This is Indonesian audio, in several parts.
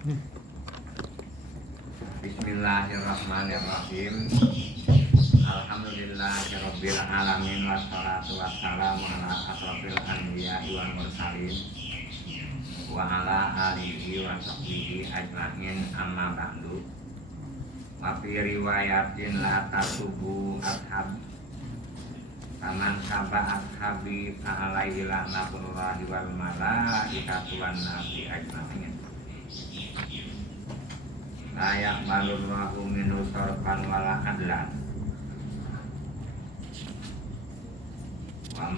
Bismillahirrahmanirrahim. Alhamdulillahirabbil alamin wassalatu wassalamu ala asrofil anbiya'i wal mursalin wa ala alihi wa sahbihi ajmain amma ba'du. Wa fi riwayatin la tasubu ashab faman saba ashabi fa alaihi laknatullahi wal malaikati wan nasi ajmain. Layak balurlahu minhu sorban wala adlan wa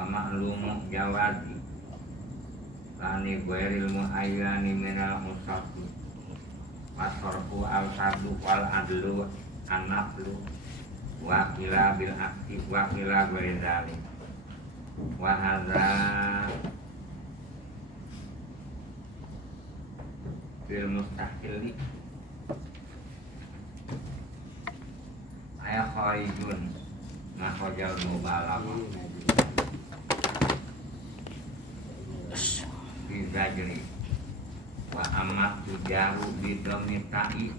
ma'lumun jawazi lani ghairil muayyani minal musafi wa sorfu al-sadu wal adlu an-naflu wa qila bil akti wa qila ghairi wa hadza bil mustahili ayah kharijun makhajal mubalagha fi zajri wa amat tujaru bidomitai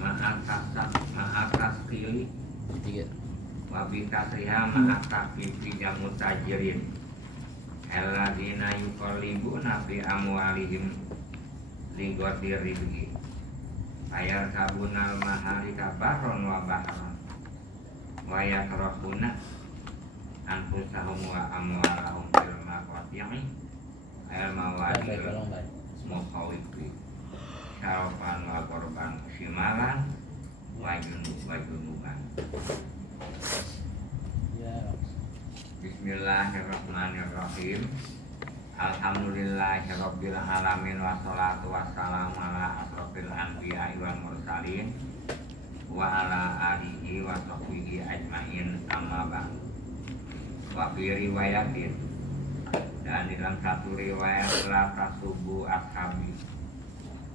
ma'atas kili wa bikasriha ma'atas fi jamu tajirin alladzina yuqallibuna fi amwalihim li ghairi rizqi ayar kabunal maharika bahron wa bahran wa yakrahuna anfusahum wa amwalahum fil maqati'i ayal mawadi mukhawifi syarafan wa korban simalan wa junuban. Bismillahirrahmanirrahim. Alhamdulillahirabbil alamin wassalatu wassalamu ala asrofil anbiya'i wal mursalin wa ala alihi wa sahbihi ajmain amma ba'du. Wa fi riwayatin, dan dalam satu riwayat la tasubu ashabi,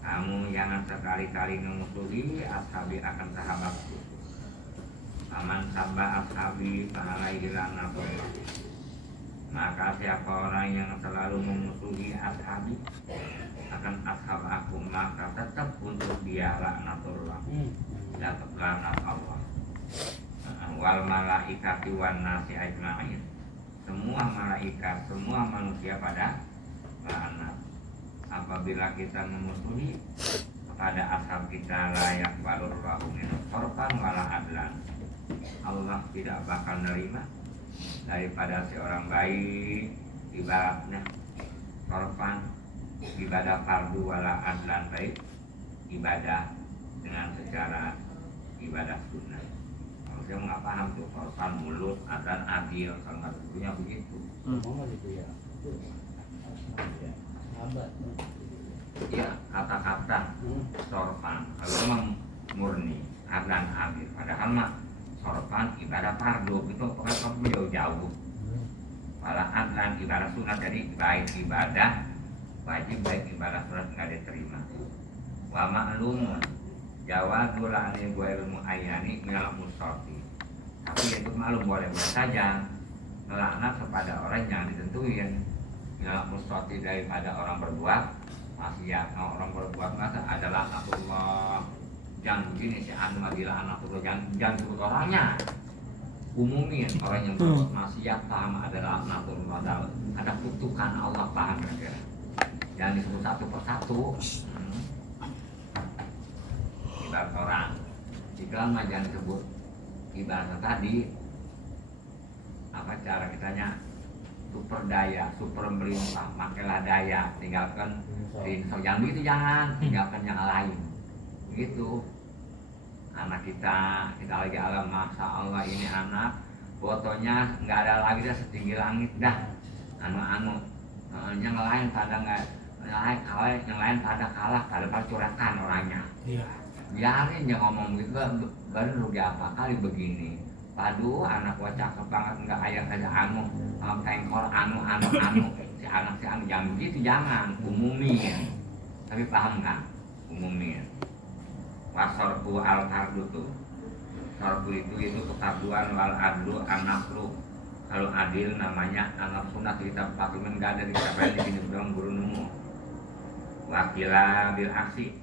kamu jangan sekali-kali memusuhi ashabi akan sahabatku. Aman sabba ashabi fa'alaihi laknatullah, maka siapa orang yang selalu memusuhi ashabi akan ashab aku, maka tetap untuk dia laknatullah, dapat laknat Allah. Wal malaikati wan nasi ajmain, semua malaikat, semua manusia pada laknat apabila kita memusuhi kepada ashab kita. Layak balurlahu min sorban wala adlan, Allah tidak bakal nerima daripada seorang baik ibaratnya korban ibadah fardu wala adlan, baik ibadah dengan secara ibadah sunnah. Kalau saya nggak paham tuh korban mulut adlan adil, kalau nggak tentunya begitu. Ya kata-kata korban kalau memang murni adlan adil, padahal mah sorban ibadah fardu itu pokoknya jauh-jauh. Malah adlan ibadah sunat, jadi baik ibadah wajib baik ibadah sunat nggak diterima. Wa ma'lumun jawazul la'ni ghairil muayyani minal musafi, tapi itu maklum boleh saja melaknat kepada orang yang ditentuin minal musafi, daripada orang berbuat maksiat. Orang berbuat maksiat adalah Allah, jangan begini si anu bila anak tuh, jangan sebut orangnya, umumin orang yang berbuat maksiat paham adalah laknatullah, ada kutukan Allah, paham kira-kira, jangan disebut satu persatu. Ibarat orang iklan mah jangan disebut, ibarat tadi apa cara kitanya, super daya, super melimpah, makailah daya, tinggalkan jangan begitu, jangan tinggalkan yang lain gitu. Anak kita lagi alam, masya Allah ini anak fotonya nggak ada lagi, dah setinggi langit dah, yang lain pada nggak, yang lain pada kalah, pada curahkan orangnya. Biarin dia ngomong gitu, baru rugi apa kali begini. Padu anak gua cakep banget, nggak ayah aja tengkor si anak jangan begitu, jangan umumin, tapi paham kan, umumin. Wasorku al fardu tuh, sorku itu kefarduan, wal adlu an-naflu, Kalau adil namanya anggap sunat kita pakumen gak ada di kitab lain di sini belum guru nemu. Wakila bil aksi.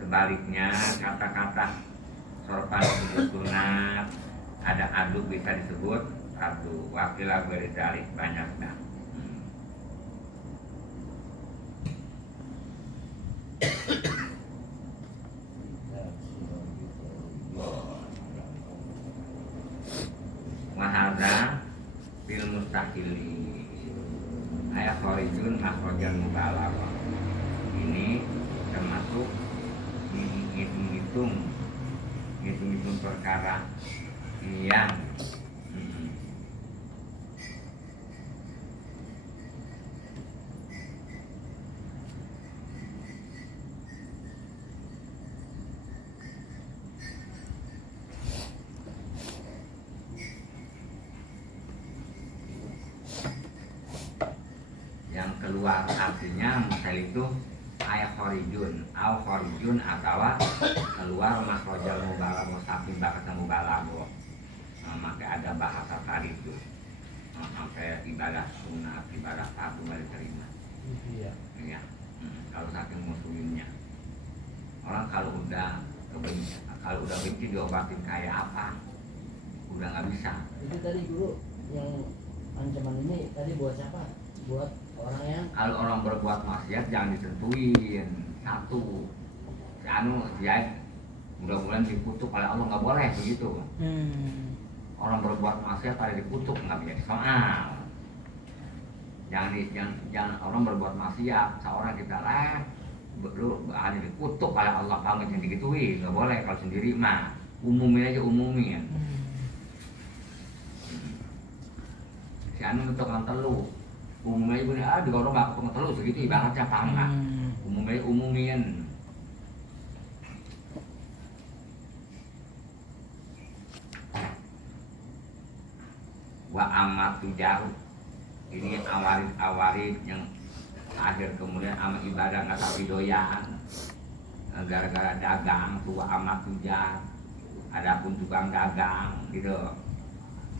Sebaliknya kata-kata sorban disebut sunat, ada aduk bisa disebut adu. Wakila beridalik banyak dah. Wahada bil mustaqili ayat khorijun makrojan mubalaghah. Ini termasuk hitung-hitung perkara yang keluar, artinya misal itu ayat khorijun atau keluar makrojal mubalaghah saking bahasa mubalaghah. Maka ada bahasa tadi itu sampai ibadah sunat, ibadah fardu baru terima. Iya. Kalau saking muslimnya orang kalau udah benci diobatin kayak apa udah nggak bisa. Itu tadi guru yang ancaman ini tadi buat siapa? Buat orang yang kalau orang berbuat maksiat jangan ditentuin satu dia mudah-mudahan dikutuk oleh Allah, nggak boleh begitu. Orang berbuat maksiat pada dikutuk nggak menjadi soal. Jangan orang berbuat maksiat seorang kita ada dikutuk oleh Allah, kalau nggak digituin nggak boleh. Kalau sendiri mah umumin aja umumin. Si anu untuk orang telu umumnya ibu nih, juga orang bakal pengetelu segitu ibaratnya paham nggak? Umumnya umumin. Wa amat tujaru, ini awarid yang akhir kemudian amat ibadah nggak tahu doyan gara-gara dagang tuh amat tujar. Adapun tukang dagang gitu,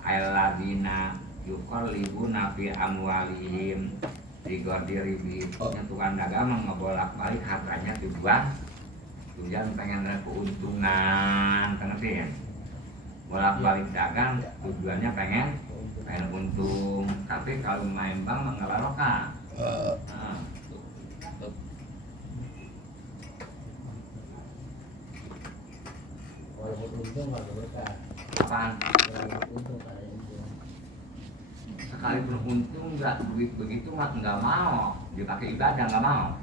aladina yuqallibuna fi amwalihim ribi. Tukang dagang ngebolak-balik hartanya tujuan pengen ada keuntungan, ngerti ya? Bolak-balik dagang tujuannya pengen untung. Tapi kalau main bank mengelarokah. walaupun untung nggak berkah. Apaan? Walaupun untung ada untung. Sekalipun untung nggak begitu mah nggak mau dipakai ibadah, nggak mau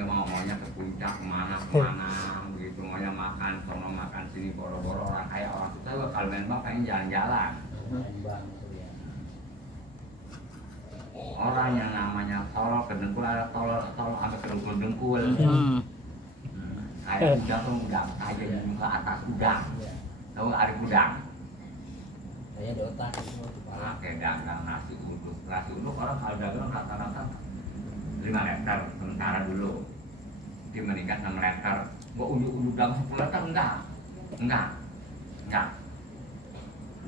maunya ke puncak kemana begitu, maunya makan sini boro-boro orang kaya orang susah. Kalau main bank pengen jalan-jalan. Orang yang namanya tolol kedengkul ada tolol ada kedengkul. Kayak udang aja di muka atas udang. Tahu ada udang? Kayak di otak semua tuh Pak. Kayak dagang nasi uduk orang kalau dagang rata-rata 5 liter sementara dulu. Dia meningkat 6 liter. Gua uduk dagang 10 liter enggak.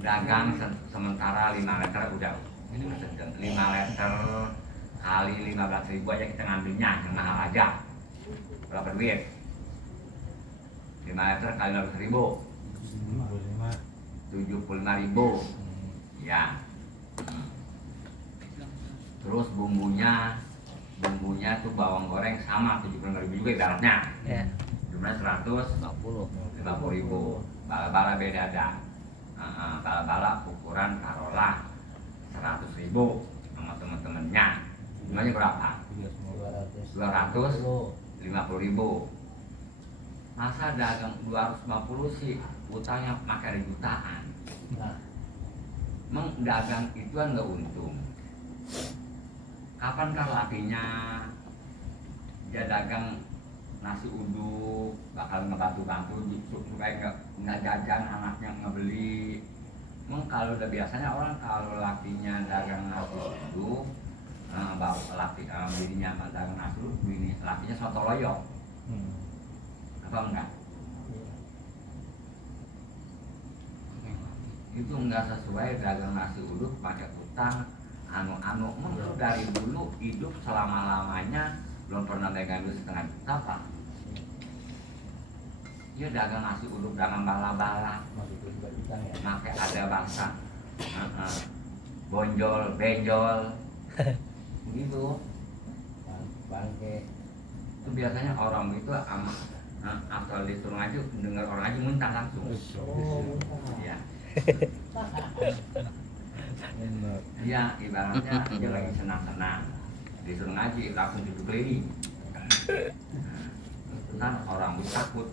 Dagang sementara 5 liter udah. Ini sedang 5 liter kali 15.000 aja kita ngambilnya yang mahal aja. Berapa duit? 5 liter kali 15.000 75.000 ya. Terus bumbunya tuh bawang goreng sama 75.000 juga ibaratnya. Jumlahnya 150.000. Bala-bala beda dah. Bala-bala ukuran taruhlah 100.000 sama temen-temennya. Jumlahnya berapa? 250.000. Masa dagang 250 sih utangnya makai jutaan. Emang dagang itu kan nggak untung. Kapankah lakinya dia dagang nasi uduk bakal ngebantu supaya nggak jajan anaknya ngebeli. Emang kalau udah biasanya orang kalau lakinya dagang nasi uduk bininya dagang nasi uduk, lakinya soto loyok. Apa enggak? itu nggak sesuai dagang nasi uduk pakai utang anu menurut dari dulu hidup selama-lamanya belum pernah dagang duit setengah juta pak. Dia dagang nasi uduk dagang bala-bala Maksudnya juga utang ya. pakai ada bahasa bonjol benjol gitu. Bangke. Itu biasanya orang itu asal disuruh ngaji dengar orang ngaji muntah langsung. Oh, Ya. Benar. Dia ibaratnya dia lagi senang-senang disuruh ngaji langsung duduk keliling. Itu kan orang takut.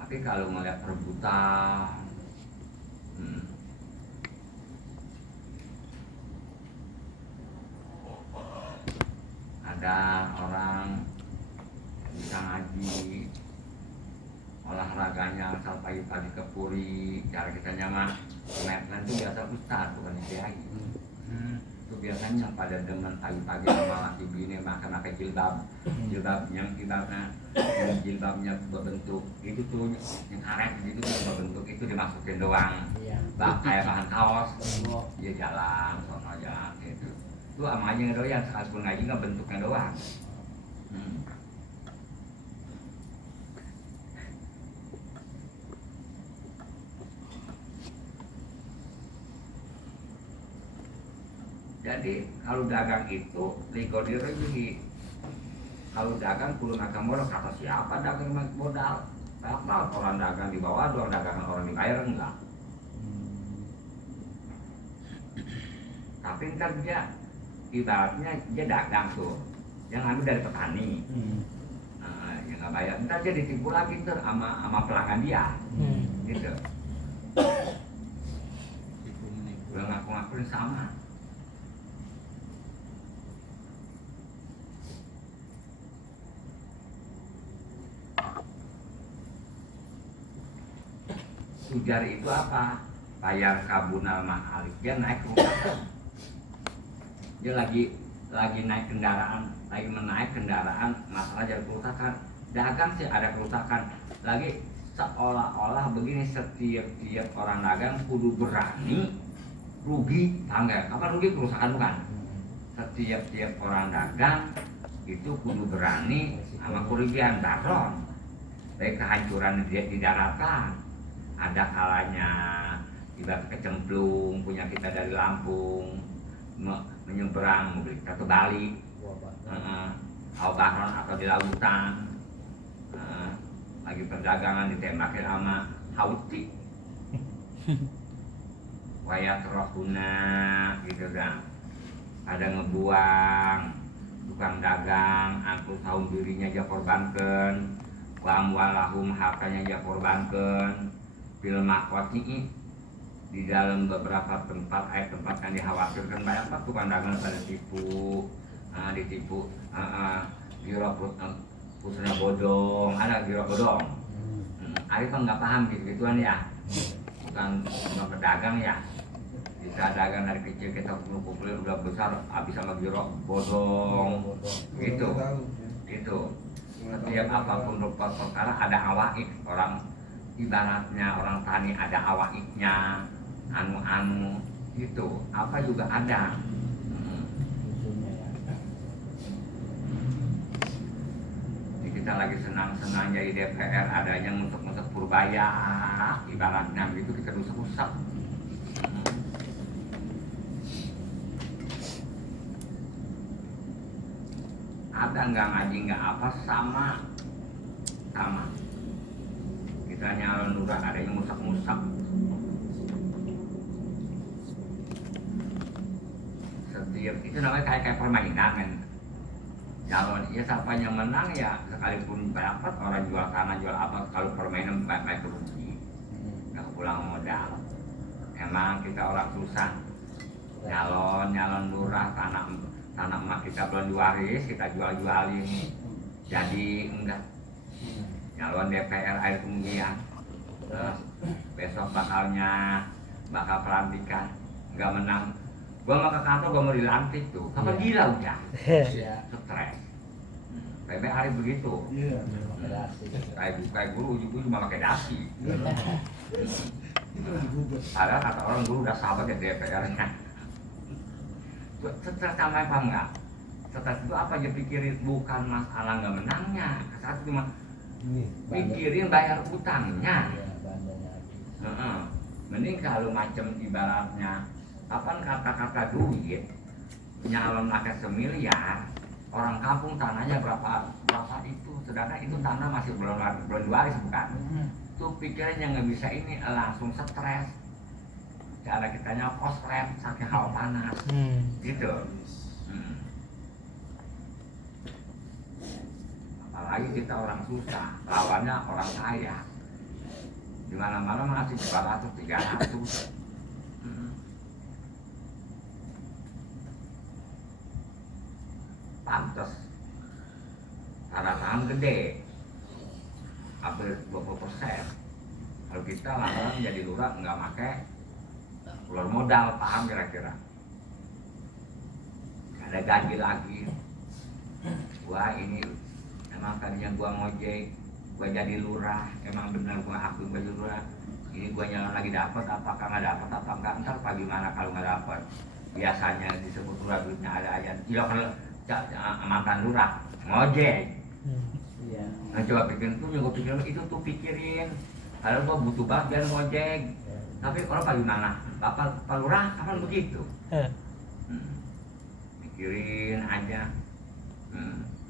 Tapi kalau ngeliat rebutan, ada orang bisa ngaji, olahraganya asal pagi-pagi ke puri, cara kita nyaman, metlan itu biasa ustaz bukan kiai. Itu biasanya pada demen pagi-pagi sama laki bini makan pakai jilbab yang jilbabnya berbentuk itu tuh yang karet gitu tuh berbentuk itu dimasukin doang kayak bahan kaos dia jalan sono jalan gitu itu sama aja doyan sekalipun ngaji nggak bentuknya doang. Jadi kalau dagang itu liqodirhi, kalau dagang kudu makan modal, kata siapa dagang modal? Apa orang dagang di bawah doang, dagangan orang dibayar enggak? Tapi ntar dia ibaratnya dia dagang tuh, yang ngambil dari petani, yang nggak bayar, ntar dia ditipu lagi tuh sama pelanggan dia, gitu. Udah ngaku-ngakuin sama. Tujar itu apa? Bayar kabunal ma'alik. Dia naik kerusakan. Dia lagi naik kendaraan, lagi menaik kendaraan, masalah jadi kerusakan. Dagang sih ada kerusakan. Lagi seolah-olah begini setiap orang dagang kudu berani rugi, tangga. Kapan rugi kerusakan bukan? Setiap orang dagang itu kudu berani sama kerugian daron. Baik kehancuran dia di daratan. Ada kalanya ibarat kecemplung punya kita dari Lampung menyeberang mobil kita ke Bali, bahron atau di lautan, lagi perdagangan ditembakin sama Houthi, wayat rohuna gitu kan, ada ngebuang tukang dagang, angkut tahun dirinya aja korbankan, wamwalahum hartanya aja korbankan. Film makoti di dalam beberapa tempat tempat yang dikhawatirkan banyak pak tukang dagang pada ditipu giro khususnya bodong ada giro bodong Arif kan nggak paham gitu-gituan ya bukan pedagang ya bisa dagang dari kecil kita kumpulin udah besar habis sama giro bodong gitu setiap apapun rupa perkara ada awaik orang ibaratnya orang tani ada awaiknya anu gitu apa juga ada Jadi kita lagi senang-senang jadi DPR adanya musik-musik purbaya ibaratnya gitu kita rusak-rusak ada nggak ngaji nggak apa sama kita nyalon lurah adanya musak-musak setiap itu namanya kayak permainan kan calon ya siapa yang menang ya sekalipun dapat orang jual tanah jual apa kalau permainan baik rugi nggak pulang modal emang kita orang susah nyalon lurah tanah emak kita belum diwaris kita jualin jadi enggak nyalon DPR air kemudian besok bakal pelantikan nggak menang gua mau ke kantor gua mau dilantik tuh kapan gila udah stres PB hari begitu Kayak guru cuma pakai dasi. Padahal kata orang guru udah sahabat ya DPR-nya. Stres sama paham nggak? Stres itu apa aja pikirin, bukan masalah nggak menangnya. Saat itu cuma pikirin bayar utangnya. Mending kalau macam ibaratnya kapan kata-kata duit nyalon pakai semiliar, orang kampung tanahnya berapa itu, sedangkan itu tanah masih belum diwaris bukan? Tuh pikiran yang nggak bisa ini langsung stres. Cara kitanya koslet saking hawa panas, gitu. Apalagi kita orang susah, lawannya orang kaya. Di mana-mana masih 200, 300. Pantes tanda tangan gede hampir 20%. Kalau kita lama jadi lurah nggak pakai keluar modal, paham kira-kira? Ada gaji lagi. Wah ini emang tadinya gua ngojek, gua jadi lurah, emang benar gua akui gua jadi lurah. Ini gua nyalon lagi dapat, apakah nggak dapat apa enggak, ntar bagaimana kalau nggak dapat? Biasanya disebut lurah duitnya ada aja. Iya kalau mantan lurah ngojek. Nah coba pikirin tuh, gue pikirin itu tuh pikirin. Kalau gua butuh banget biar ngojek. Tapi orang bagaimana? Pak Lurah kapan begitu? Pikirin aja.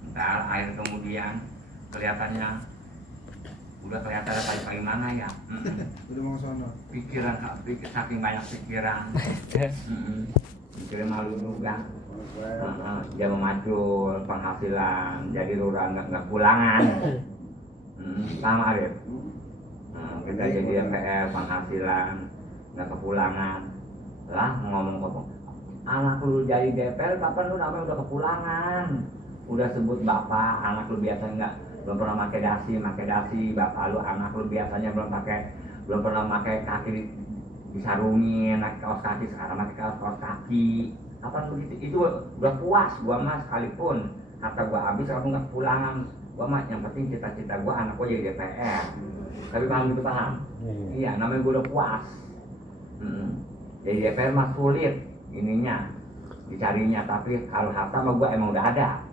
Ntar air kemudian kelihatannya udah kelihatan ada pagi mana ya? Udah mau sono. Pikiran saking banyak pikiran. Pikirin malu juga. Dia memacul penghasilan, jadi lurah nggak pulangan. Sama Arif. Kita jadi MPR penghasilan nggak kepulangan lah, ngomong anak lu jadi DPR kapan lu namanya udah kepulangan, udah sebut bapak, anak lu biasa nggak belum pernah pakai dasi, bapak lu anak lu biasanya belum pernah pakai kaki disarungin, pakai kaos kaki, sekarang pakai kaos kaki, kapan begitu? Itu udah puas gua mah, sekalipun kata gua habis aku nggak kepulangan, gua mah yang penting cita-cita gua anak gua jadi DPR. Tapi paham gitu, paham? Iya, namanya gue udah puas. Jadi DPR mah sulit ininya dicarinya, tapi kalau harta mah gue emang udah ada.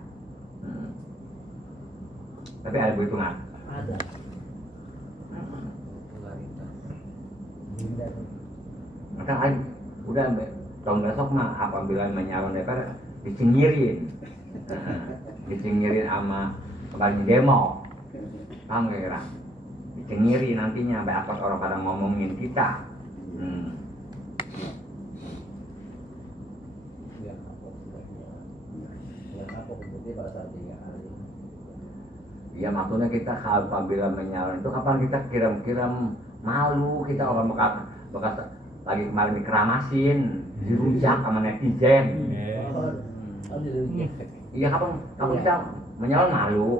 Tapi ada gue itu nggak? Ada. Maka udah tahun besok mah apabila menyalon DPR dicengirin, sama kembali demo, paham kira? Dicengirin nantinya, apa orang pada ngomongin kita. Ya maksudnya kita apabila menyalon itu kapan kita kirim malu, kita orang bekas lagi kemarin dikeramasin, dirujak sama netizen. Iya kapan kita menyalon malu.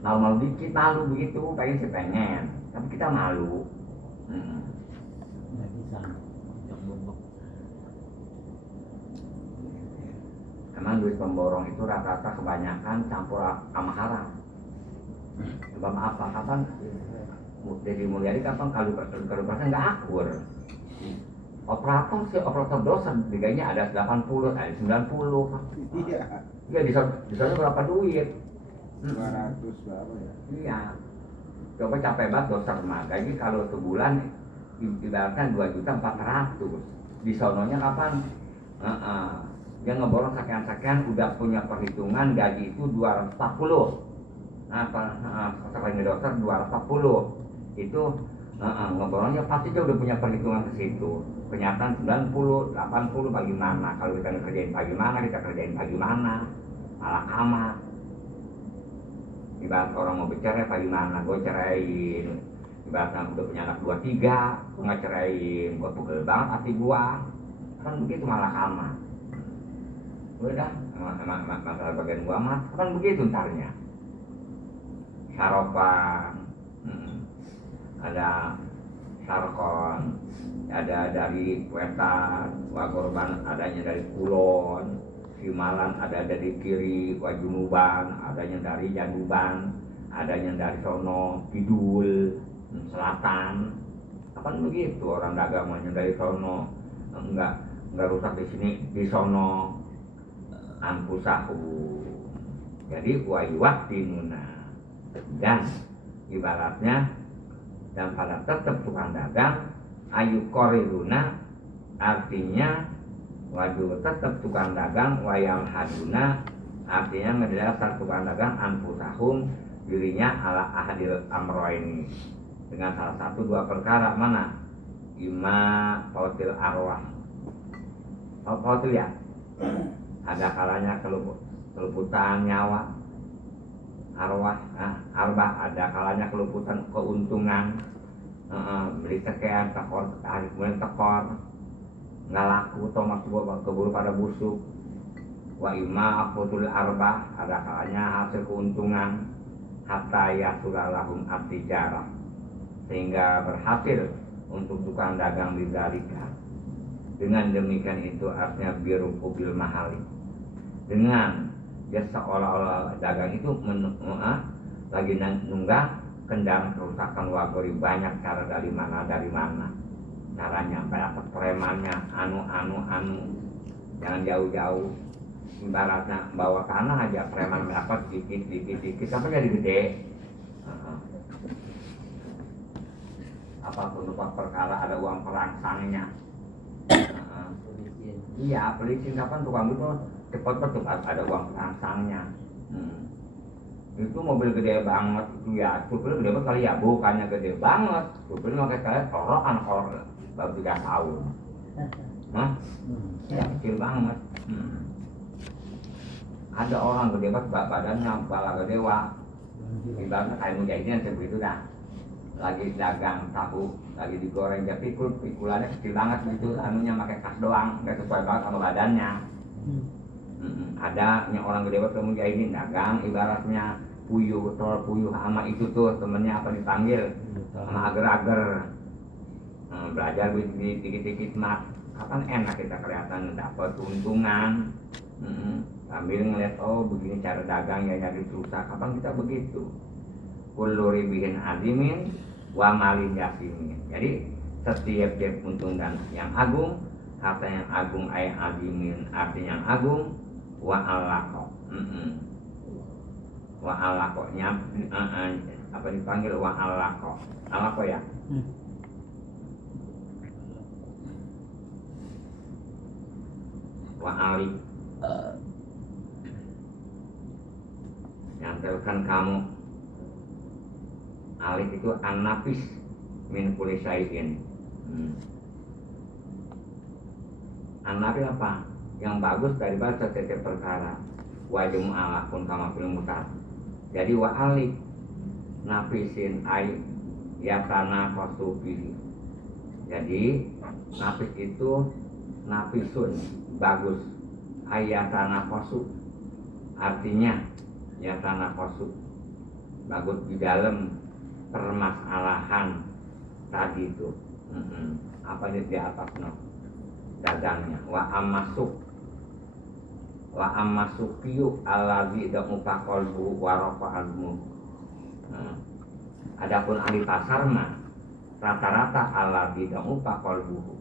Malu dikit, malu begitu, pengen sih pengen, tapi kita malu. Emang duit pemborong itu rata-rata kebanyakan campur sama haram. Sebab apa? Kapan Deddy Mulyadi kapan kalau persen nggak akur. Operator dosen diganya ada 80, ada 90. Iya di sana berapa duit? 200 berapa ya? Iya. Coba capek banget dosen mah. Gaji kalau sebulan ibaratkan 2.400.000. Di sononya kapan? Dia ngeborong sekian-sekian, udah punya perhitungan gaji itu 240. Sekarang dokter 240. Itu ngeborongnya pasti dia udah punya perhitungan ke situ. Kenyataan 90, 80 bagaimana? Kalau kita kerjain bagaimana, kita kerjain bagaimana? Malah kamar. Ibarat orang mau bercerai bagaimana? Gue ceraiin. Ibaratnya udah punya anak 2-3, gue nggak ceraiin. Gue pukul banget hati gue. Kan begitu malah kamar. Udah, emang masalah bagian gua mah kan begitu ntarnya. Sarapan, ada sarkon, ada dari Wetan, Wagorban adanya dari Kulon, Simalan ada dari kiri, Wajunuban adanya dari Januban, adanya dari sono kidul, selatan. Kapan begitu orang dagangannya dari sono enggak rusak di sini, di sono anfusahu. Jadi wayuwatinuna, dan ibaratnya dan pada tetap tukang dagang ayu koriruna, artinya wajib tetap tukang dagang, wayang haduna artinya ngedasar tukang dagang anfusahum dirinya ala ahadil amroini, dengan salah satu dua perkara. Mana? Ima pautil arwah, pautil ya, ada kalanya keluputan nyawa, arwah, arbah ada kalanya keluputan keuntungan, beli sekian tekor, kemudian tekor nggak laku, tomat keburu pada busuk. Wa imma afutul arbah, ada kalanya hasil keuntungan, hatta yasuralahum at-tijarah, sehingga berhasil untuk tukang dagang di dalika. Dengan demikian itu artinya birukubil mahali, dengan ya seolah-olah dagang itu lagi nunggah kendang kerusakan wagori, banyak cara dari mana caranya sampai dapat premannya anu, jangan jauh-jauh, ibaratnya bawa tanah aja preman dapat dikit sampai jadi gede. Apapun perkara ada uang perangsangnya. Iya, pelicin kapan tukang itu cepat ada uang perangsangnya. Itu mobil gede banget itu ya, supir gede banget kali ya, bukannya gede banget, supir pakai kayak torokan orang baru 3 tahun. Ya kecil banget. Ada orang gede banget badannya, kepala gede wah, ibaratnya kayak mujahidin seperti itu dah. Lagi dagang tahu, lagi digoreng ya pikulannya kecil banget gitu, anunya pakai kas doang, nggak sesuai banget sama badannya. Ada yang orang gede banget mujahidin dagang, ibaratnya puyuh sama itu tuh temennya apa dipanggil sama ager-ager, belajar dikit-dikit mat, kapan enak kita kelihatan dapat keuntungan, sambil ngeliat oh begini cara dagang ya jadi rusak, kapan kita begitu. Kullu ribihin azimin wa malin yasimin. Jadi setiap untung dan yang agung, harta yang agung ayat azimin artinya yang agung, wa alaqo, wa alaqonya apa dipanggil wa alaqo ya. Wa ali, nyantelkan kamu. Alif itu an-nafis min kulli syai'in. An-nafis apa? Yang bagus daripada setiap perkara. Wajib mu'alaf pun kama fil mutar. Jadi wa alif nafisin ay yatana fasubihi. Jadi nafis itu nafisun, bagus. Ayatana fasu, artinya yatana fasu, bagus di dalam permasalahan tadi itu. Apa di atas no dagangnya. Wa amasukiyu alladzi damuka qalbu wa rafa'almu. Adapun ahli pasar mah rata-rata alladzi damuka qalbu,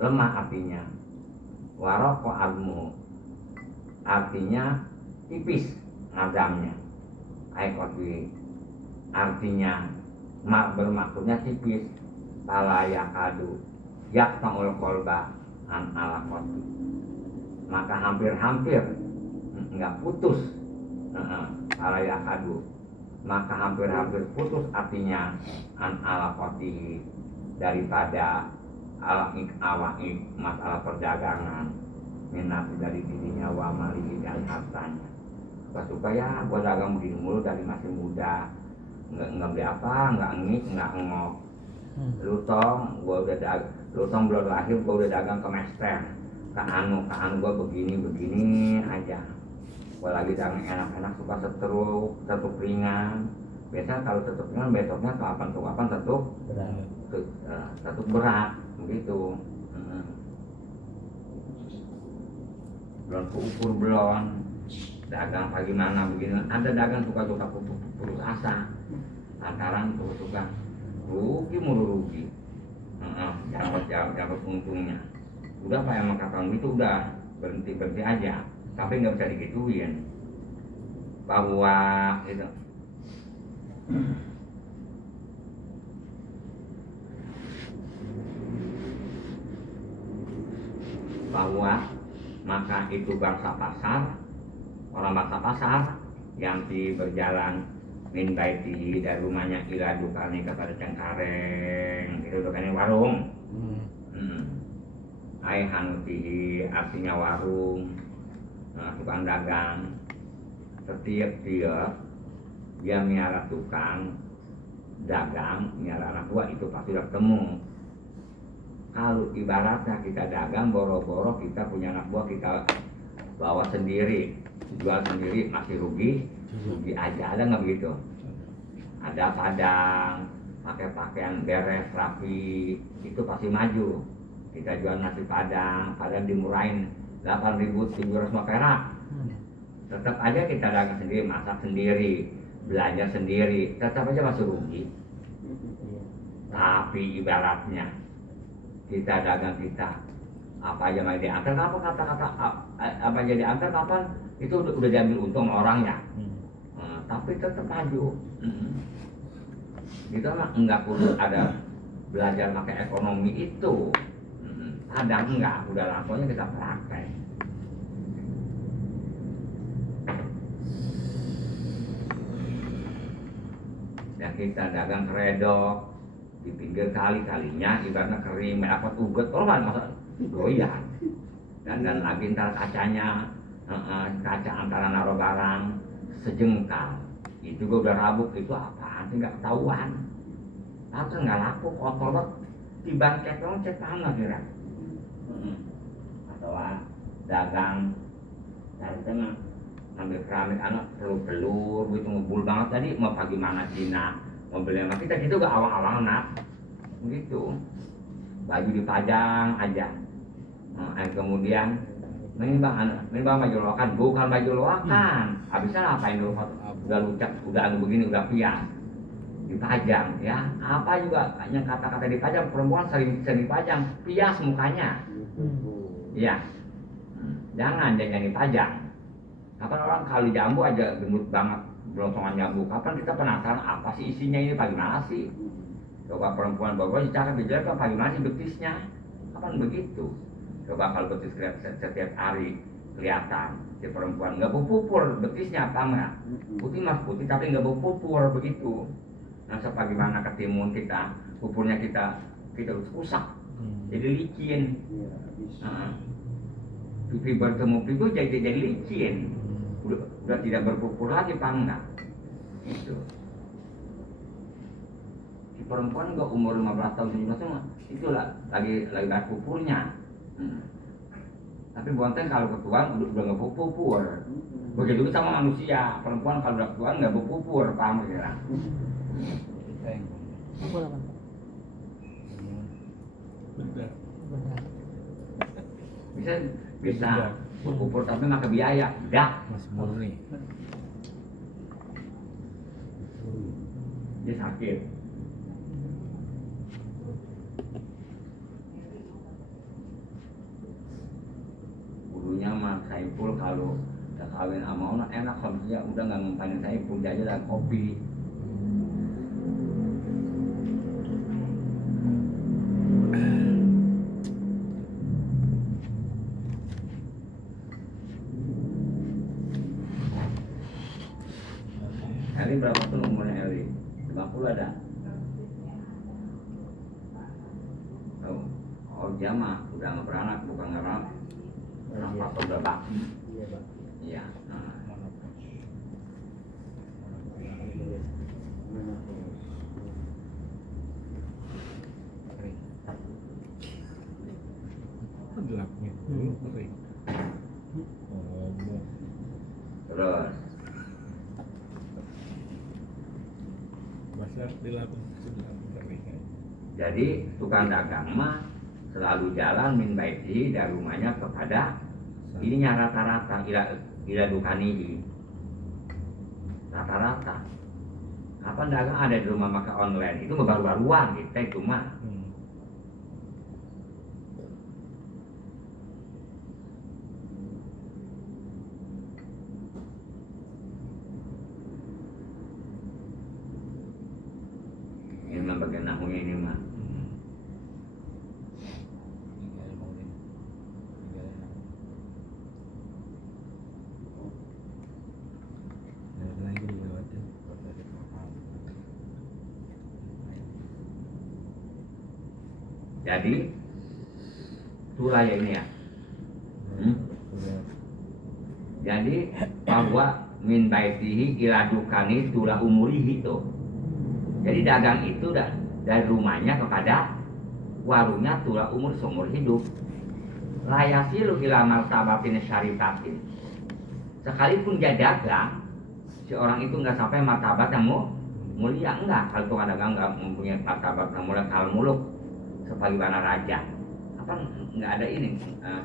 lemah hatinya, wa rafa'almu artinya tipis ngazamnya, aikotwi artinya bermaksudnya tipis, palayakadu yaktaul kolba an alaqoti, maka hampir-hampir enggak putus, palayakadu maka hampir-hampir putus artinya an alaqoti daripada alaqik awaqik masalah perdagangan, minat dari dirinya wa malihi dan hartanya. Supaya gua dagang begini mulu dari masih muda, nggak beli apa, nggak ngik, nggak ngok. Lutong belum lahir gua udah dagang ke mester, ke anu gua begini aja. Gua lagi dagang enak-enak suka setruk ringan. Biasa kalau setruk ringan besoknya kapan setruk berat begitu. Belum keukur belum. dagang bagaimana begini, ada dagang suka-suka putus asa, lantaran suka rugi mulu rugi, dapat untungnya. Udah Pak emang kata itu udah berhenti aja, tapi nggak bisa digituin bahwa itu bahwa maka itu bangsa pasar, orang bangsa pasar yang berjalan min baiti dari rumahnya ila dukani kepada Cengkareng, itu dukani warung. Ai hanutihi artinya warung, tukang dagang. Setiap dia miara tukang dagang, miara anak buah, itu pasti udah ketemu. Kalau ibaratnya kita dagang boro-boro kita punya anak buah kita bawa sendiri, jual sendiri masih rugi aja, ada nggak begitu? Ada padang, pakai pakaian beres rapi, itu pasti maju. Kita jual nasi padang dimurahin 8.700 perak. Tetap aja kita dagang sendiri, masak sendiri, belanja sendiri, tetap aja masih rugi. Tapi ibaratnya kita dagang kita apa aja mau diantar, apa kata-kata apa aja diantar kapan itu udah diambil untung orangnya. Tapi tetap maju. Kita mah enggak perlu ada belajar pakai ekonomi itu. Ada enggak, udah langsungnya kita pakai. Dan kita dagang keredok di pinggir kalinya, ibaratnya kering, apa uget, orang masa goyang. Dan lagi ntar kacanya, kaca antara naruh barang sejengkal, itu juga udah rabuk, itu apaan sih nggak ketahuan. Atau nggak laku, kotor banget, dibangkit dong, cek tanah kira. Atau dagang dari tengah ngambil keramik anak telur gitu ngebul banget tadi mau pagi mana Cina mau beli sama kita gitu gak awang-awang nak gitu, baju dipajang aja. Kemudian ini bang baju loakan, bukan baju loakan, habisnya ngapain dulu udah lucak, udah anu begini, udah pias dipajang ya, apa juga yang kata-kata dipajang, perempuan sering dipajang pias mukanya. Iya, jangan dipajang. Kapan orang kali jambu aja gendut banget, belongsongan jambu. Kapan kita penasaran apa sih isinya ini, bagaimana sih? Coba perempuan bagus cara bicara kan bagaimana sih betisnya? Kapan begitu? Coba kalau betis setiap hari kelihatan, si perempuan nggak berpupur, betisnya apa enggak? Putih mas putih tapi nggak berpupur begitu. Nah sebagaimana ketimun kita, pupurnya kita rusak, jadi licin. Pipi bertemu pipi jadi licin, udah tidak berpupur lagi pak enggak? Itu si perempuan nggak umur 15 tahun 17 tahun itu lagi berpupurnya. Tapi bonteng kalau ketuaan udah nggak berpupur. Begitu sama manusia, perempuan kalau udah ketuaan nggak berpupur, paham kira? Bisa berpupur tapi maka biaya, dah. Mas murni. Dia sakit. Gurunya mah Saiful kalau udah kawin sama orang enak habisnya udah nggak ngumpanin Saiful aja dan kopi. Eli berapa tahun umurnya Eli? 50 ada? Oh dia mah udah nggak beranak, bukan nggak beranak. Orang papa udah bakti. Iya pak. Iya. Gelapnya dulu kering. Terus Masa dilapin sudah kering. jadi tukang dagang mah selalu jalan min baiti dari rumahnya kepada ininya rata-rata ila dukanihi rata-rata. Kapan dagang ada di rumah maka online itu baru-baruan gitu itu mah. Ini mah bagian nahunya ini mah. Jadi itulah ya ini ya. Jadi bahwa min baitihi ila dukani tula umurihi itu. Jadi dagang itu dari rumahnya kepada warungnya tula umur seumur hidup. Layasilu ila martabatin syarifatin. Sekalipun dia dagang, si orang itu nggak sampai martabat yang mulia, enggak. Kalau tukang dagang nggak mempunyai martabat yang mulia kalau muluk sebagaimana raja. Apa nggak ada ini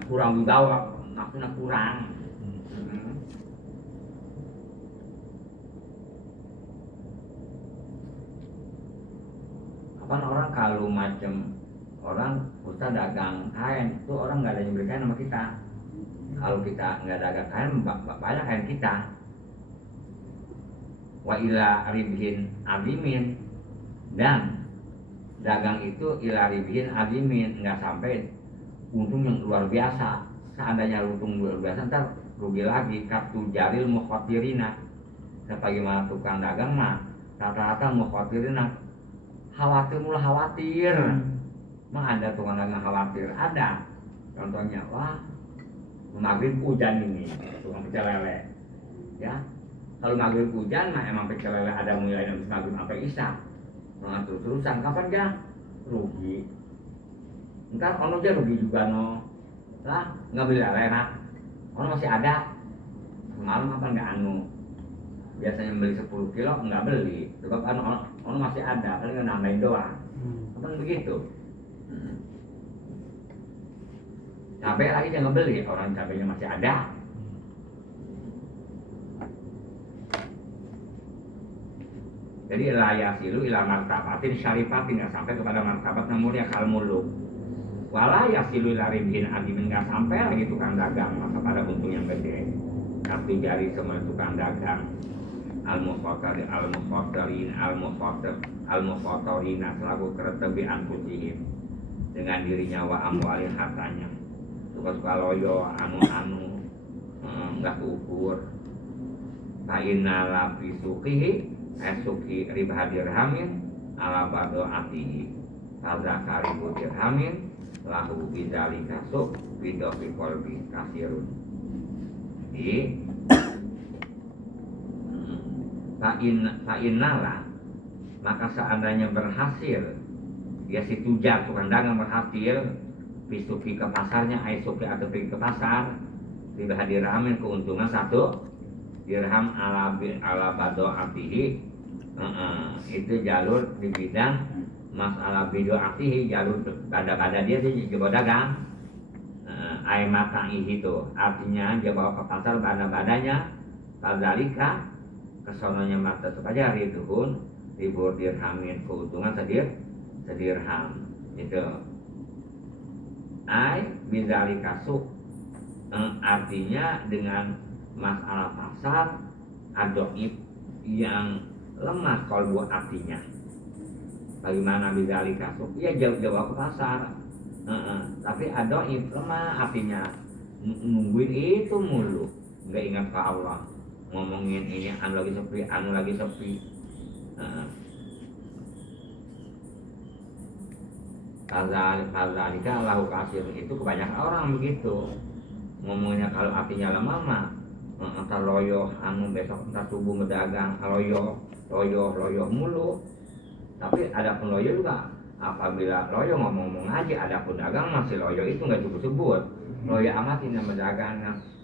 kurang wibawa, maksudnya kurang. Apa orang kalau macam orang kita dagang kain itu orang nggak ada yang beli kain sama kita. Kalau kita nggak dagang kain banyak kain kita. Wa ila ribhin abimin, dan dagang itu ila ribhin abimin, nggak sampai untung yang luar biasa. Seandainya untung luar biasa ntar rugi lagi. Katu jaril mukhatirina, sebagaimana tukang dagang mah rata-rata mukhatirina khawatir mula khawatir. Mah ada tukang dagang khawatir, ada. Contohnya, wah maghrib hujan ini, tukang pecel lele, ya. Kalau maghrib hujan, mah emang pecel lele ada mulai dari maghrib sampai isya. Nah terus-terusan, kapan dia rugi? Ntar ono aja rugi juga no. Lah, nggak beli lele nak. Ono masih ada. Semalam kapan nggak anu? Biasanya beli 10 kilo nggak beli, sebab ono masih ada, paling nambahin doang. Kapan begitu? Cabai lagi jangan beli, orang cabainya masih ada. Jadi layasilu ila martabatin syarifatin, nggak sampai kepada martabat yang mulia kal muluk. Walayasilu ila ribhin adimin, nggak sampai lagi tukang dagang maka pada untung yang gede. Kartu jari semua tukang dagang. Al-mufattarin selaku keretebian putihim dengan dirinya wa amwali hartanya. Suka-suka loyo anu nggak keukur. Fa'inna la fi suqihi suki riba dirhamin ala bado atihi fadza ribu dirhamin lahu bidzalika suq bidofi qalbi kasirun. Jadi fa'innala, maka seandainya berhasil ya si tujar tukang dagang berhasil bisuki ke pasarnya, aisuki atau pergi ke pasar riba dirhamin keuntungan 1 dirham ala bado atihi. Itu jalur di bidang masalah bido atihi, jalur pada dia coba dagang. Ay mata'ihi itu artinya dia bawa ke pasar badanya kadzalika kesononya mata saja ribuhun ribu dirhamin keuntungan sedirham itu. Ay bizalika suq, artinya dengan masalah pasar adoib yang lemah kalau buat artinya. Bagaimana bizalika suq? Ya jauh-jauh ke pasar. Tapi adoib lemah artinya nungguin itu mulu, nggak ingat ke Allah, ngomongin ini anu lagi sepi. Kadzalika lahu kasir, itu kebanyakan orang begitu ngomongnya. Kalau artinya lemah mah entar loyo anu besok entar subuh ngedagang loyo mulu. Tapi ada pun loyo juga apabila loyo ngomong aja, ada pun dagang masih loyo itu nggak sebut loyo amat ini berdagang.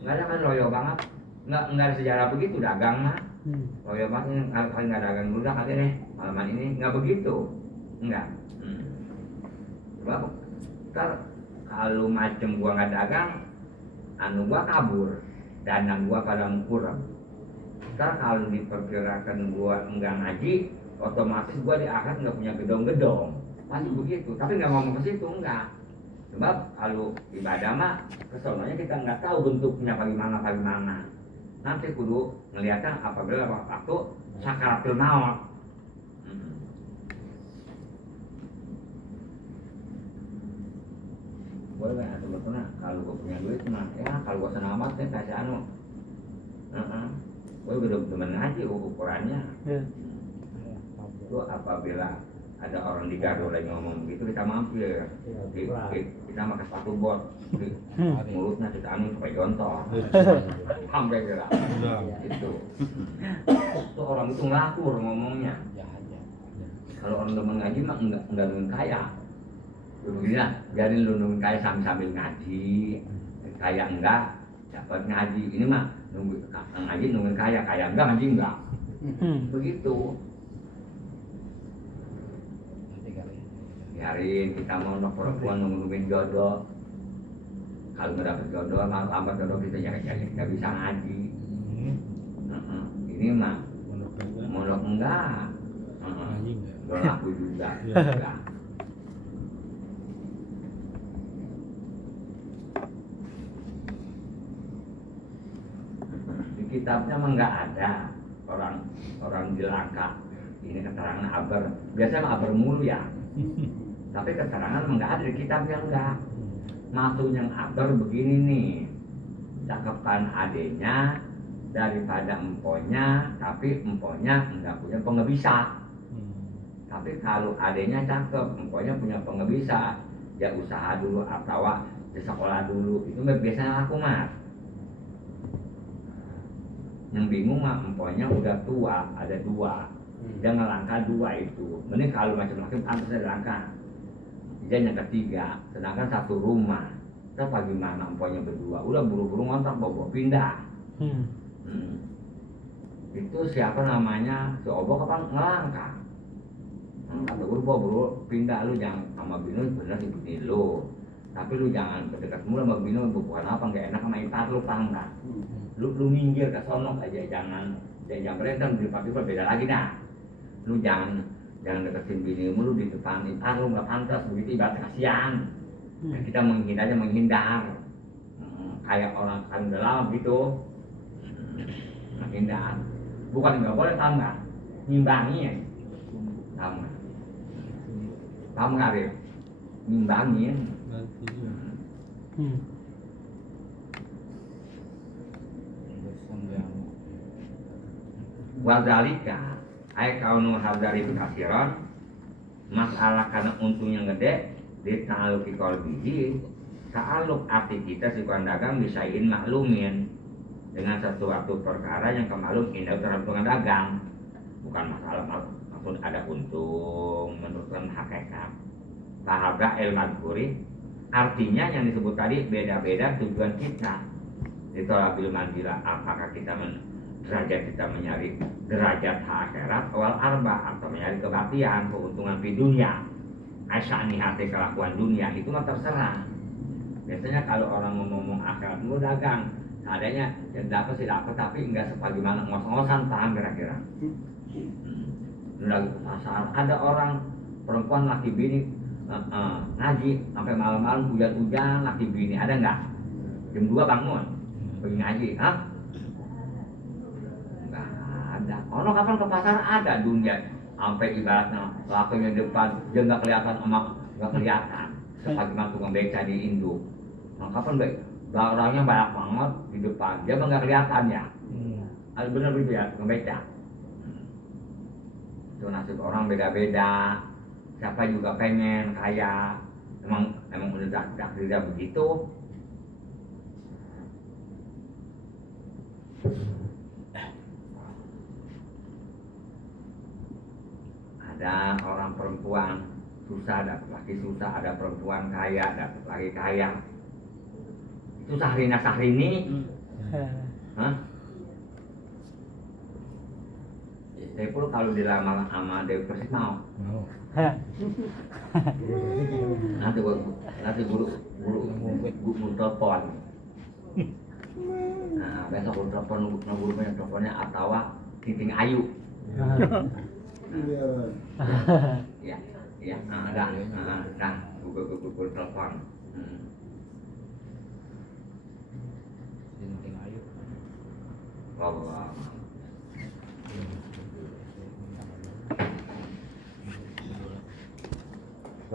Nggak ada kan loyo banget, nggak ada sejarah begitu dagang mah. Loyo banget ini kalau nggak dagang dulu dah kali nih malaman ini nggak begitu, nggak. Sebab ntar kalau macem gua nggak dagang, anu gua kabur, dana gua kadang kurang. Ntar kalau diperkirakan gua enggak ngaji, otomatis gua di akhirat nggak punya gedong-gedong. Pasti begitu. Tapi nggak ngomong ke situ enggak. Sebab kalau ibadah mah kesononya kita nggak tahu bentuknya bagaimana. Nanti kudu ngeliatnya apabila waktu sakaratul maut. Boleh nggak sebetulnya kalau gue punya duit mah ya kalau gue senang amat nih kasih anu. Gue udah demen ngaji ukurannya. Itu apabila ada orang di Garut lagi ngomong gitu kita mampir, kita pakai sepatu bot, mulutnya kita anu sampai jontor, sampai kira itu orang itu ngelakur ngomongnya. Kalau orang demen ngaji mah enggak demen kaya. Begini lah, biarin lu nungguin kaya sambil ngaji, kaya enggak dapat ngaji. Ini mah nunggu ngaji nungguin kaya enggak ngaji enggak. Begitu. Biarin kita mau perempuan nungguin jodoh. Kalau nggak dapet jodoh, lambat jodoh kita jangan nggak bisa ngaji. Ini mah mondok enggak, berlaku juga. Enggak. Di kitabnya mah nggak ada orang jelaka. Ini keterangan abar, biasanya mah abar mulu ya. Tapi keterangan nggak ada di kitab yang enggak. Maksud yang abar begini nih, cakepan adenya daripada emponya, tapi emponya enggak punya pengebisa. Tapi kalau adenya cakep, emponya punya pengebisa, ya usaha dulu atau ya sekolah dulu. Itu biasanya aku mah. Yang bingung mah emponya udah tua, ada dua. Jangan langkah dua itu. Mending kalau macam-macam pantas ada langkah. Dia yang ketiga, sedangkan satu rumah. Kita bagaimana emponya berdua? Udah buru-buru ngontrak bawa pindah. Itu siapa namanya? Si Obok apa ngelangkah? Kata gue buru pindah, lu jangan sama bini bener si bini lu. Tapi lu jangan berdekat mulu sama bini lu, bukan apa nggak enak sama intar lu paham nggak? Lu minggir ke sono aja, jangan berantem di depan beda lagi dah. Lu jangan deketin binimu lu di depan intar lu nggak pantas begitu, ibarat kasihan. Nah, kita menghindar kayak orang kalian udah lama gitu, menghindar. Bukan nggak boleh, paham nggak? Ngimbangin, paham nggak Rif? Ngimbangin. Wadzalika ay kaunu hadzari kasiron, masalah karena untungnya gede di ta'aluki qalbihi. Ta'aluk arti kita si dagang bisain maklumin, dengan sesuatu perkara yang kemaklum indah terhadap dagang. Bukan masalah maksud ada untung menurutkan hakikat. Fahabra el madhuri, artinya yang disebut tadi beda-beda tujuan kita. Itulah bil manzila, apakah kita derajat kita mencari derajat akhirat wal arba, atau mencari kebaktian, keuntungan di dunia. Asya'ni hati kelakuan dunia itu mah terserah. Biasanya kalau orang ngomong akhirat lu dagang, adanya yang dapat sih dapat, tapi enggak sebagaimana ngos-ngosan, paham kira-kira? Lagi pasar, ada orang perempuan laki bini ngaji sampai malam-malam hujan-hujan, laki bini ada nggak? Jam 2 bangun pergi ngaji, hah? Nggak ada. Ono kapan ke pasar ada dunia sampai ibaratnya lakunya depan dia nggak kelihatan, nggak kelihatan sebagaimana tukang beca di Indo. Nah, kapan barangnya banyak banget di depan dia nggak kelihatan ya? Ada bener begitu ya tukang beca. Itu nasib orang beda-beda. Siapa juga pengen kaya, emang udah takdirnya begitu. Ada orang perempuan susah dapat laki susah, ada perempuan kaya dapat laki kaya. Itu Sahrina Sahrini. Hah? Saiful kalau dilamar sama Dewi Persik mau. Nanti guru telepon. Nah, besok lu telepon gurunya teleponnya Atawa Titing Ayu. Iya. Ya, ya, dah, Google telepon. Yang penting ayo. Allah.